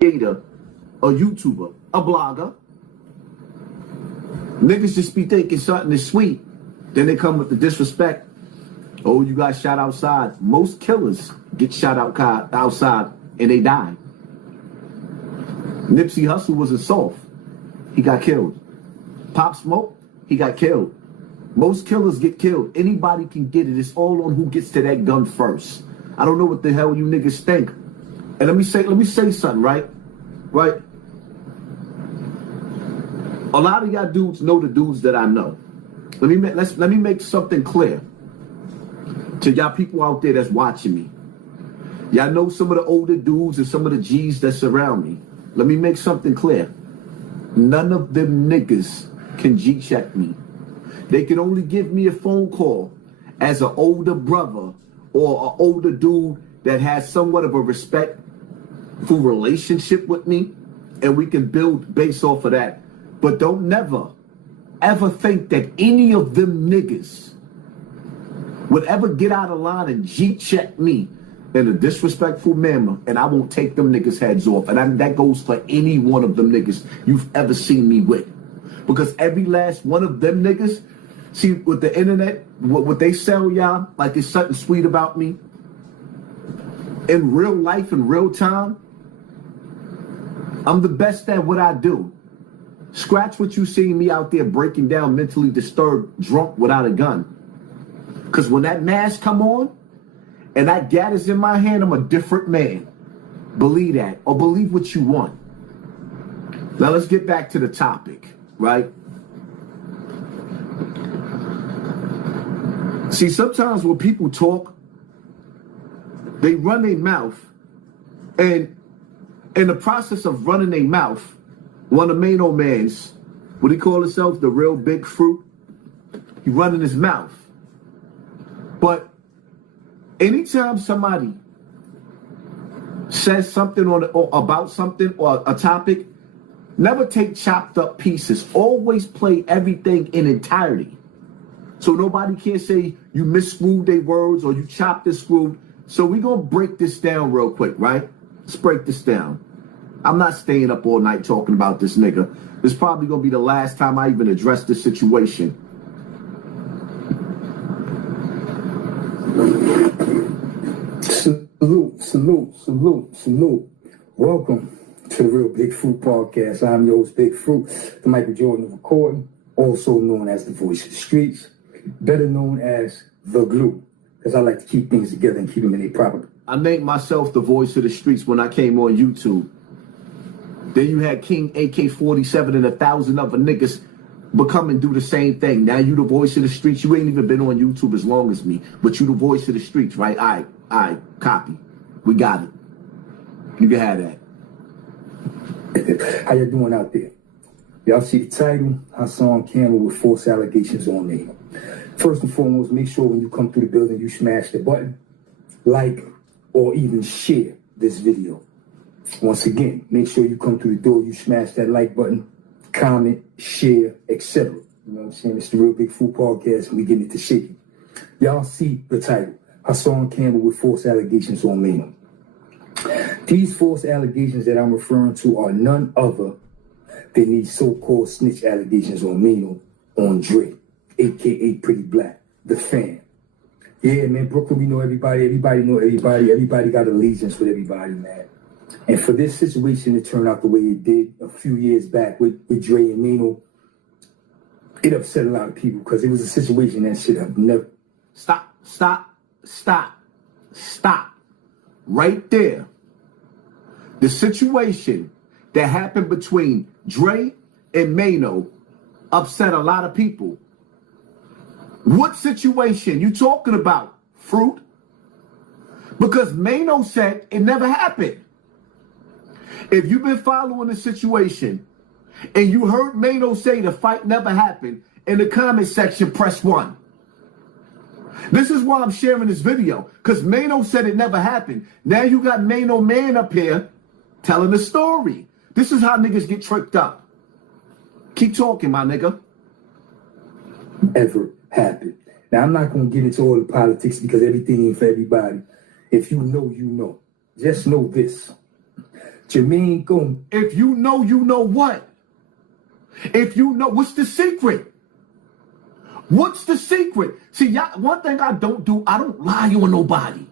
creator, a YouTuber, a blogger. Niggas just be thinking something is sweet. Then they come with the disrespect. Oh, you got shot outside. Most killers get shot outside and they die. Nipsey Hussle wasn't soft. He got killed. Pop Smoke, he got killed. Most killers get killed. Anybody can get it. It's all on who gets to that gun first. I don't know what the hell you niggas think. And let me say something, right? Right? A lot of y'all dudes know the dudes that I know. Let me make something clear to y'all people out there that's watching me. Y'all know some of the older dudes and some of the G's that surround me. Let me make something clear. None of them niggas can G-check me. They can only give me a phone call as an older brother or an older dude that has somewhat of a respectful relationship with me, and we can build based off of that. But don't never, ever think that any of them niggas would ever get out of line and G-check me in a disrespectful manner, and I won't take them niggas' heads off. And that goes for any one of them niggas you've ever seen me with. Because every last one of them niggas, see, with the internet, what they sell y'all, like it's something sweet about me. In real life, in real time, I'm the best at what I do. Scratch what you see me out there breaking down, mentally disturbed, drunk, without a gun. Because when that mask come on, and that gat is in my hand, I'm a different man. Believe that, or believe what you want. Now let's get back to the topic, right? See, sometimes when people talk, they run their mouth, and in the process of running their mouth, one of Maino'S, what he call himself, the real big fruit, he running his mouth. But anytime somebody says something or about something or a topic, never take chopped up pieces. Always play everything in entirety. So nobody can say you misscrewed their words or you chopped and screwed. So we're going to break this down real quick, right? Let's break this down. I'm not staying up all night talking about this nigga. This is probably going to be the last time I even address this situation. Salute. Welcome to the Real Big Fruit Podcast. I'm your host, Big Fruit, the Michael Jordan of recording, also known as the voice of the streets, better known as the glue, because I like to keep things together and keep them in their proper. I named myself the voice of the streets when I came on YouTube. Then you had King AK-47 and 1,000 other niggas become and do the same thing. Now you the voice of the streets. You ain't even been on YouTube as long as me, but you the voice of the streets, right? All right, copy. We got it. You can have that. How you doing out there? Y'all see the title? Hassan Campbell with false allegations on me. First and foremost, make sure when you come through the building, you smash the button, like, or even share this video. Once again, make sure you come through the door, you smash that like button, comment, share, etc. You know what I'm saying? It's the Real Big Fruit Podcast, and we getting it to shaking. Y'all see the title. Hassan Campbell with false allegations on me. These false allegations that I'm referring to are none other than these so-called snitch allegations on Maino, on Dre, a.k.a. Pretty Black, the fan. Yeah, man, Brooklyn, we know everybody. Everybody know everybody. Everybody got allegiance with everybody, man. And for this situation to turn out the way it did a few years back with Dre and Maino, it upset a lot of people because it was a situation that should have never... Stop. Right there. The situation that happened between Dre and Maino upset a lot of people. What situation you talking about, Fruit? Because Maino said it never happened. If you've been following the situation and you heard Maino say the fight never happened, in the comment section, press 1. This is why I'm sharing this video, because Maino said it never happened. Now you got Maino Man up here telling the story. This is how niggas get tricked up. Keep talking, my nigga. Ever happened. Now, I'm not going to get into all the politics because everything ain't for everybody. If you know, you know. Just know this. Jermaine Gomez. If you know what? If you know, what's the secret? What's the secret? See, y'all, one thing I don't do, I don't lie on nobody.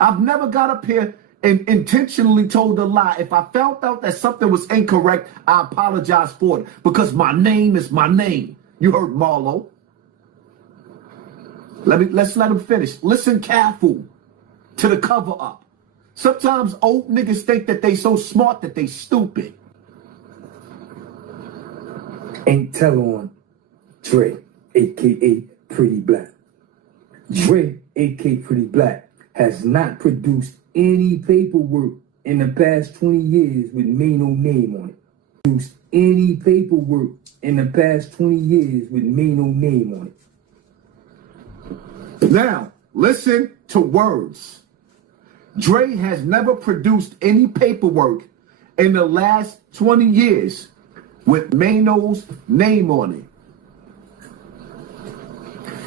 I've never got up here and intentionally told a lie. If I found out that something was incorrect, I apologize for it because my name is my name. You heard Marlo. Let's let him finish. Listen careful to the cover up. Sometimes old niggas think that they so smart that they stupid. Ain't tell on Dre, aka Pretty Black. Dre, aka Pretty Black, has not produced any paperwork in the past 20 years with Maino'S name on it. Produced any paperwork in the past 20 years with Maino'S name on it. Now, listen to words. Dre has never produced any paperwork in the last 20 years with Maino'S name on it.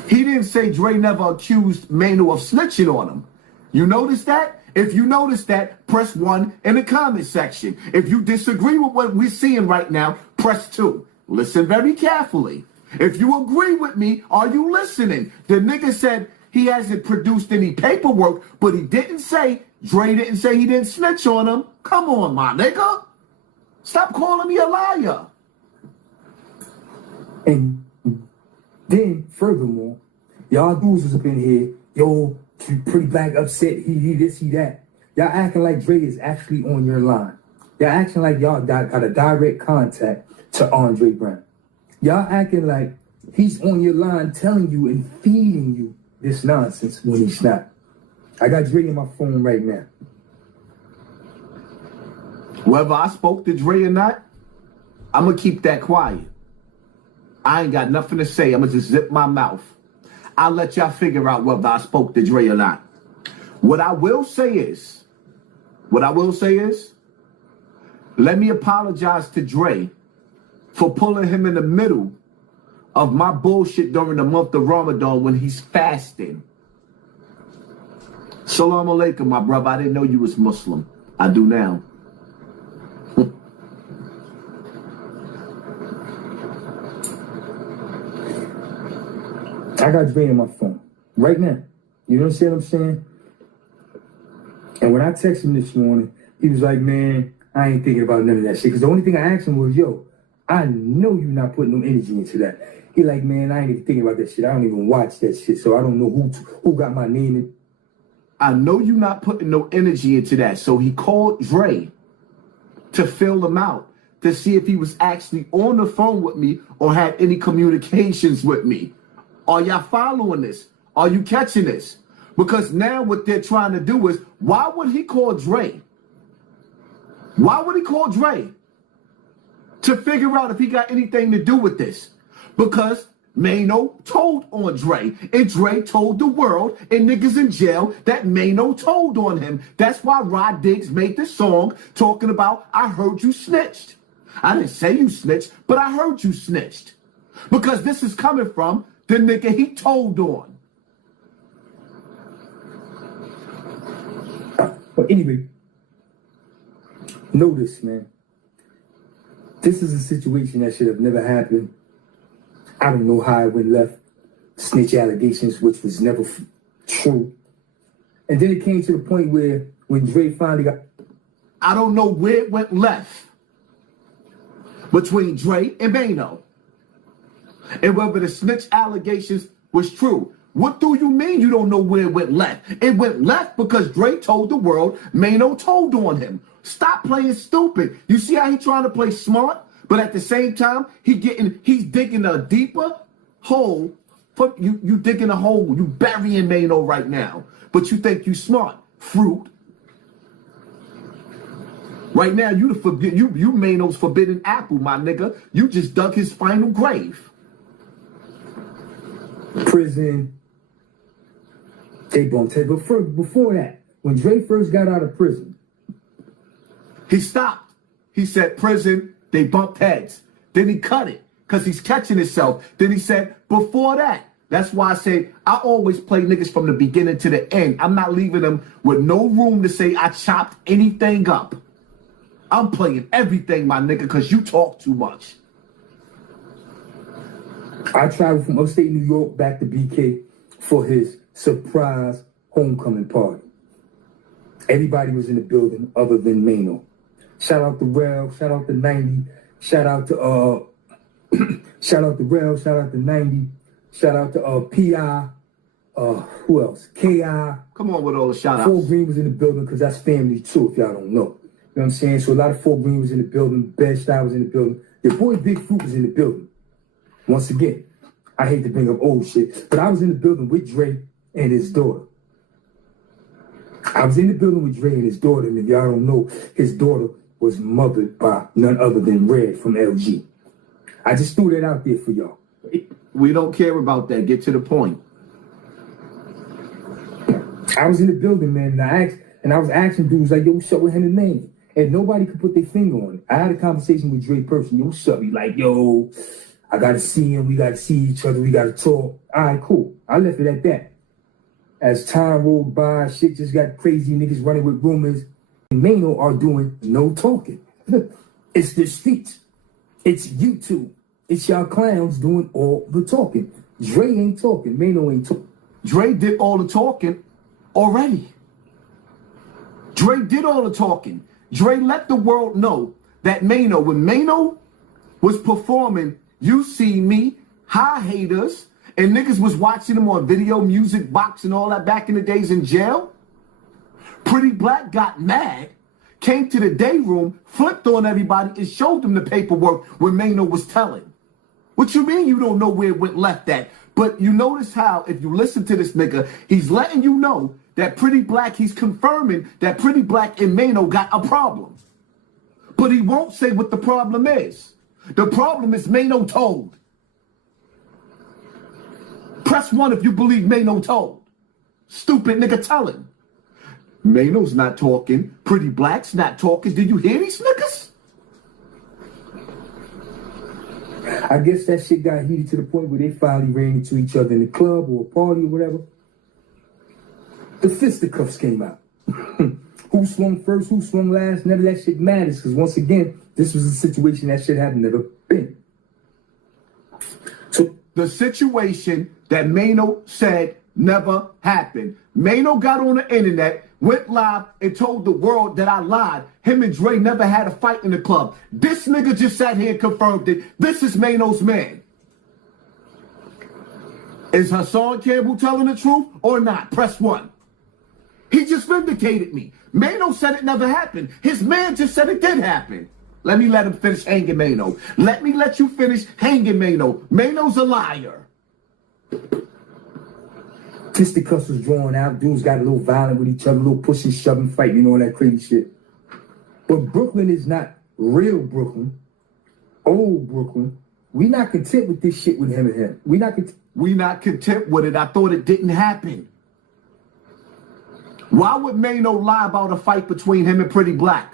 He didn't say Dre never accused Maino of snitching on him. You notice that? If you notice that, press 1 in the comment section. If you disagree with what we're seeing right now, press 2. Listen very carefully. If you agree with me, are you listening? The nigga said he hasn't produced any paperwork, but he didn't say, Dre didn't say he didn't snitch on him. Come on, my nigga. Stop calling me a liar. And then, furthermore, y'all dudes was up in here, yo, Pretty Black upset, he this, he that. Y'all acting like Dre is actually on your line. Y'all acting like y'all got a direct contact to Andre Brown. Y'all acting like he's on your line telling you and feeding you this nonsense when he's not. I got Dre in my phone right now. Whether I spoke to Dre or not, I'm going to keep that quiet. I ain't got nothing to say. I'm going to just zip my mouth. I'll let y'all figure out whether I spoke to Dre or not. What I will say is, let me apologize to Dre for pulling him in the middle of my bullshit during the month of Ramadan when he's fasting. Salam alaikum, my brother. I didn't know you was Muslim. I do now. I got Dre in my phone right now. You understand what I'm saying? And when I texted him this morning, he was like, man, I ain't thinking about none of that shit. Because the only thing I asked him was, yo, I know you're not putting no energy into that. He like, man, I ain't even thinking about that shit. I don't even watch that shit. So I don't know who got my name in. I know you're not putting no energy into that. So he called Dre to fill him out, to see if he was actually on the phone with me or had any communications with me. Are y'all following this? Are you catching this? Because now what they're trying to do is, why would he call Dre? Why would he call Dre? To figure out if he got anything to do with this. Because Maino told on Dre, and Dre told the world and niggas in jail that Maino told on him. That's why Rod Diggs made this song talking about, I heard you snitched. I didn't say you snitched, but I heard you snitched. Because this is coming from the nigga he told on. But anyway, notice, man, this is a situation that should have never happened. I don't know how it went left. Snitch allegations, which was never true. And then it came to the point where when Dre finally got... I don't know where it went left between Dre and Maino. And whether the snitch allegations was true. What do you mean you don't know where it went left? It went left because Dre told the world Maino told on him. Stop playing stupid. You see how he trying to play smart? But at the same time, he's digging a deeper hole. For you digging a hole. You burying Maino right now. But you think you smart. Fruit. Right now, you Maino's forbidden apple, my nigga. You just dug his final grave. Prison. They bumped heads. But before that, when Dre first got out of prison, he stopped. He said prison, they bumped heads. Then he cut it because he's catching himself. Then he said before that. That's why I say I always play niggas from the beginning to the end. I'm not leaving them with no room to say I chopped anything up. I'm playing everything, my nigga, because you talk too much. I traveled from upstate New York back to BK for his surprise homecoming party. Everybody was in the building other than Maino. Shout out to Rel, shout out to 90, shout out to shout out to Rel, shout out to 90, shout out to PI, who else? KI. Come on with all the shout outs. Fort Green was in the building because that's family too, if y'all don't know. You know what I'm saying? So a lot of Fort Green was in the building, Bed-Stuy was in the building. Your boy Big Fruit was in the building. Once again, I hate to bring up old shit, but I was in the building with Dre and his daughter. I was in the building with Dre and his daughter, and if y'all don't know, his daughter was mothered by none other than Red from LG. I just threw that out there for y'all. We don't care about that. Get to the point. I was in the building, man, and I was asking dudes like, yo, what's up with him and name? And nobody could put their finger on it. I had a conversation with Dre personally. Yo, what's up? He like, yo, I gotta see him. We gotta see each other. We gotta talk. All right, cool. I left it at that. As time rolled by, shit just got crazy. Niggas running with rumors. And Maino are doing no talking. It's the streets. It's YouTube. It's y'all clowns doing all the talking. Dre ain't talking. Maino ain't talking. Dre did all the talking already. Dre did all the talking. Dre let the world know that Maino, when Maino was performing You See Me, High Haters, and niggas was watching him on Video Music Box and all that back in the days in jail, Pretty Black got mad, came to the day room, flipped on everybody, and showed them the paperwork when Maino was telling. What you mean you don't know where it went left at? But you notice how, if you listen to this nigga, he's letting you know that Pretty Black, he's confirming that Pretty Black and Maino got a problem. But he won't say what the problem is. The problem is Maino told. Press 1 if you believe Maino told. Stupid nigga telling. Maino's not talking. Pretty Black's not talking. Did you hear these niggas? I guess that shit got heated to the point where they finally ran into each other in the club or a party or whatever. The fisticuffs came out. Who swung first, who swung last, none of that shit matters. Because once again, this was a situation that shit had never been. So the situation that Maino said never happened. Maino got on the internet, went live, and told the world that I lied. Him and Dre never had a fight in the club. This nigga just sat here and confirmed it. This is Maino's man. Is Hassan Campbell telling the truth or not? Press 1. He just vindicated me. Maino said it never happened. His man just said it did happen. Let him finish hanging Maino. Let me let you finish hanging Maino. Maino's a liar. Fisticuffs was drawn out. Dudes got a little violent with each other, a little pushing, shoving, fighting, all that crazy shit. But Brooklyn is not real Brooklyn. Old Brooklyn. We not content with this shit with him and him. We not content with it. I thought it didn't happen. Why would Maino lie about a fight between him and Pretty Black?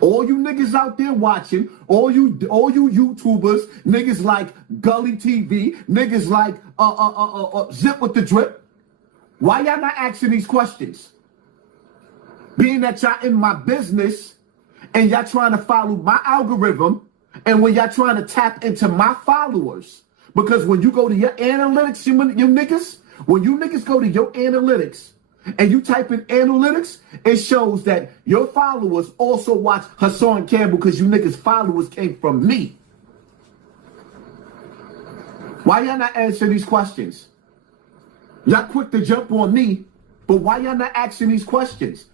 All you niggas out there watching, all you YouTubers, niggas like Gully TV, niggas like Zip with the Drip, why y'all not asking these questions? Being that y'all in my business and y'all trying to follow my algorithm, and when y'all trying to tap into my followers, because when you go to your analytics, you niggas, when you niggas go to your analytics and you type in analytics, it shows that your followers also watch Hassan Campbell because you niggas followers came from me. Why y'all not answering these questions? Y'all quick to jump on me, but why y'all not asking these questions?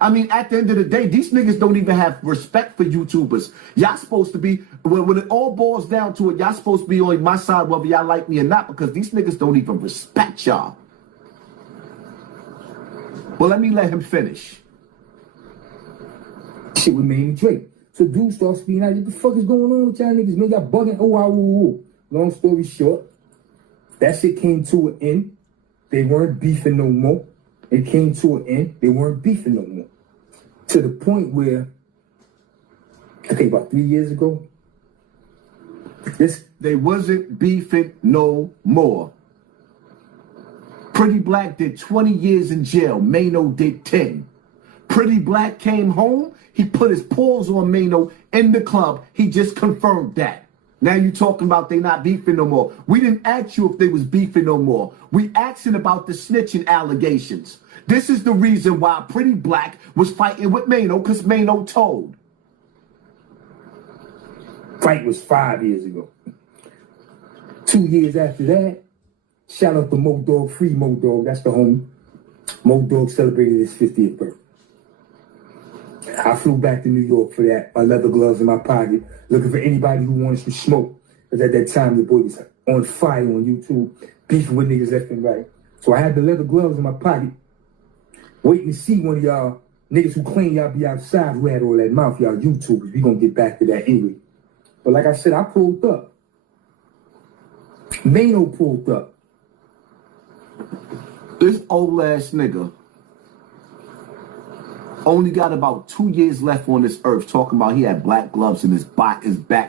I mean, at the end of the day, these niggas don't even have respect for YouTubers. Y'all supposed to be, when it all boils down to it, y'all supposed to be on my side whether y'all like me or not, because these niggas don't even respect y'all. Well, let him finish. Shit with me and Drake. So dude starts speaking out, what the fuck is going on with y'all niggas? Man, y'all bugging. Oh. Long story short, that shit came to an end. They weren't beefing no more. It came to an end. They weren't beefing no more. To the point where, I think about 3 years ago, they wasn't beefing no more. Pretty Black did 20 years in jail. Maino did 10. Pretty Black came home. He put his paws on Maino in the club. He just confirmed that. Now you talking about they not beefing no more. We didn't ask you if they was beefing no more. We asking about the snitching allegations. This is the reason why Pretty Black was fighting with Maino, because Maino told. Fight was 5 years ago. 2 years after that, shout out to Mo Dog, free Mo Dog, that's the homie. Mo Dog celebrated his 50th birthday. I flew back to New York for that, my leather gloves in my pocket, looking for anybody who wanted some smoke. Because at that time, the boy was on fire on YouTube, beefing with niggas left and right. So I had the leather gloves in my pocket, waiting to see one of y'all niggas who claim y'all be outside who had all that mouth, y'all YouTubers. We gonna get back to that anyway. But like I said, I pulled up. Maino pulled up. This old ass nigga only got about 2 years left on this earth, talking about he had black gloves in his back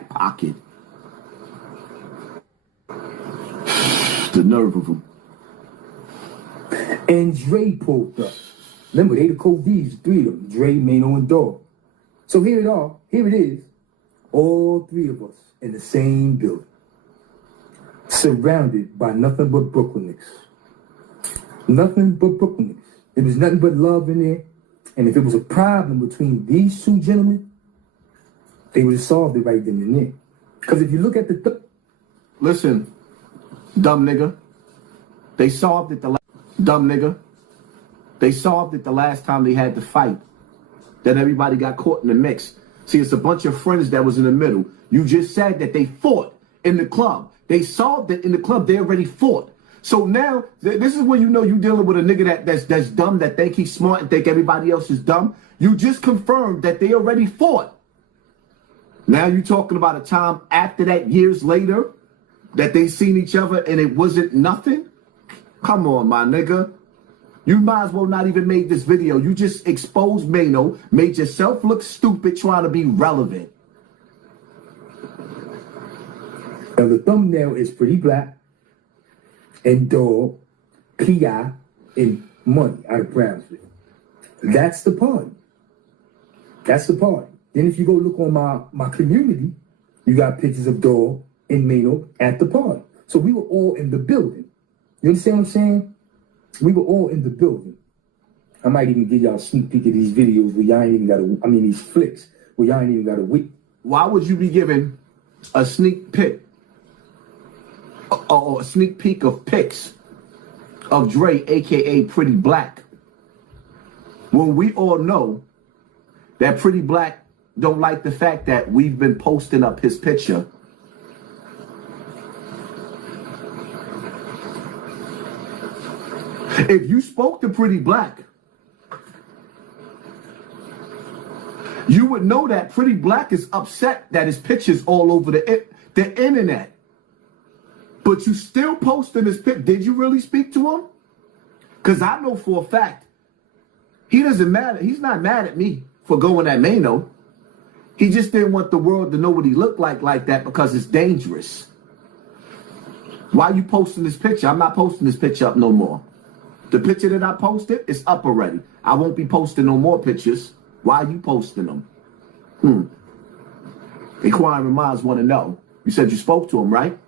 pocket. The nerve of him. And Dre pulled up. Remember, they the Codees, 3 of them, Dre, Maino, and Dog. So here it is, all 3 of us in the same building, surrounded by nothing but Brooklyn niggas. Nothing but Brooklyn niggas. There was nothing but love in there. And if it was a problem between these 2 gentlemen, they would have solved it right then and there. Because if you look at the... Listen, dumb nigga. They solved it dumb nigga. They solved it the last time they had to fight. Then everybody got caught in the mix. See, it's a bunch of friends that was in the middle. You just said that they fought in the club. They solved it in the club. They already fought. So now, this is when you know you're dealing with a nigga that's dumb, that think he's smart and think everybody else is dumb. You just confirmed that they already fought. Now you're talking about a time after that, years later, that they seen each other and it wasn't nothing? Come on, my nigga. You might as well not even made this video. You just exposed Maino, made yourself look stupid trying to be relevant. Now the thumbnail is Pretty Black and Dog, P.I., and Money out of Brownsville. That's the party. That's the party. Then if you go look on my community, you got pictures of Dog and Maino at the party. So we were all in the building. You understand what I'm saying? We were all in the building. I might even give y'all a sneak peek of these videos where y'all ain't even got to, these flicks where y'all ain't even got to wait. Why would you be giving a sneak peek or a sneak peek of pics of Dre, aka Pretty Black, when we all know that Pretty Black don't like the fact that we've been posting up his picture? If you spoke to Pretty Black, you would know that Pretty Black is upset that his picture's all over the internet. But you still posting his pic. Did you really speak to him? Because I know for a fact, he's not mad at me for going at Maino. He just didn't want the world to know what he looked like that because it's dangerous. Why you posting this picture? I'm not posting this picture up no more. The picture that I posted is up already. I won't be posting no more pictures. Why are you posting them? Inquiring minds want to know. You said you spoke to him, right?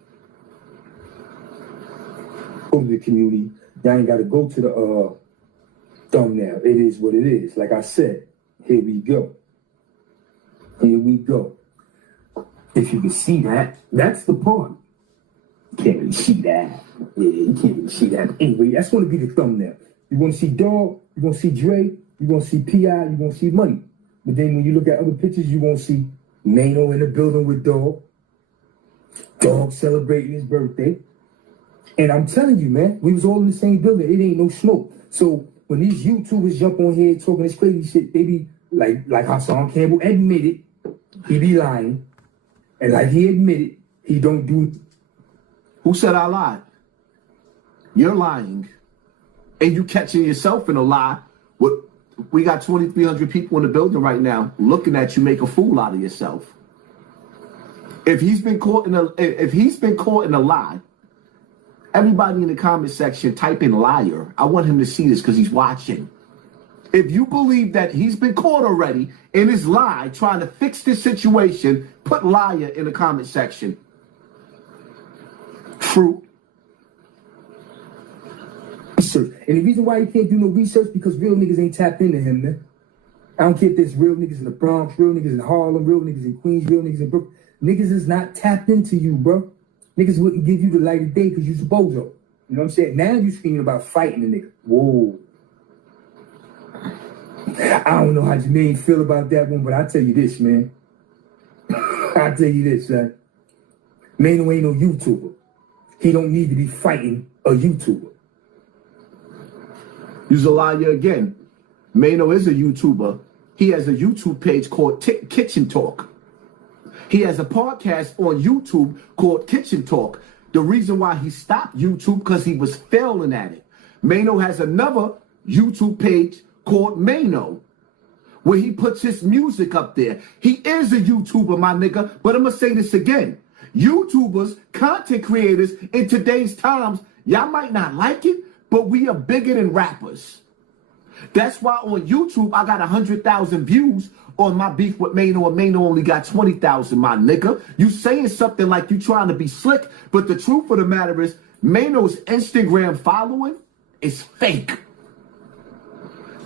Go to the community. Y'all ain't got to go to the thumbnail. It is what it is. Like I said, here we go. Here we go. If you can see that, that's the party. You can't really see that. Yeah, you can't really see that. Anyway, that's going to be the thumbnail. You're going to see Dog, you're going to see Dre, you're going to see P.I., you're going to see Money. But then when you look at other pictures, you're going to see Maino in the building with Dog. Dog celebrating his birthday. And I'm telling you, man, we was all in the same building. It ain't no smoke. So when these YouTubers jump on here talking this crazy shit, they be like Hassan Campbell admitted, he be lying. And like he admitted, he don't do. Who said I lied? You're lying. And you catching yourself in a lie. We got 2,300 people in the building right now looking at you make a fool out of yourself. If he's been caught in a lie, everybody in the comment section type in liar. I want him to see this because he's watching. If you believe that he's been caught already in his lie, trying to fix this situation, put liar in the comment section. Fruit. Research. And the reason why he can't do no research, because real niggas ain't tapped into him, man. I don't care if there's real niggas in the Bronx, real niggas in Harlem, real niggas in Queens, real niggas in Brooklyn. Niggas is not tapped into you, bro. Niggas wouldn't give you the light of day because you's a bozo. You know what I'm saying? Now you screaming about fighting a nigga. Whoa. I don't know how Jermaine feel about that one, but I tell you this, man. I tell you this, son. Maino ain't no YouTuber. He don't need to be fighting a YouTuber. You's a liar again. Maino is a YouTuber. He has a YouTube page called Kitchen Talk. He has a podcast on YouTube called Kitchen Talk. The reason why he stopped YouTube because he was failing at it. Maino has another YouTube page called Maino, where he puts his music up there. He is a YouTuber, my nigga, but I'm gonna say this again. YouTubers, content creators in today's times, y'all might not like it, but we are bigger than rappers. That's why on YouTube, I got 100,000 views on my beef with Maino, and Maino only got 20,000, my nigga. You saying something like you trying to be slick, but the truth of the matter is, Maino's Instagram following is fake.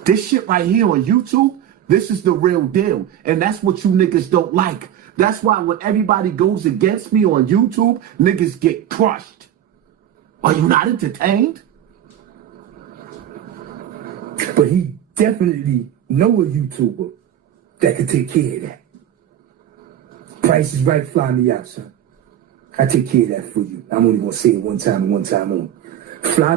This shit right here on YouTube, this is the real deal. And that's what you niggas don't like. That's why when everybody goes against me on YouTube, niggas get crushed. Are you not entertained? But he definitely know a YouTuber that could take care of that. Price is right, fly me out, son. I take care of that for you. I'm only gonna say it one time and one time only. Fly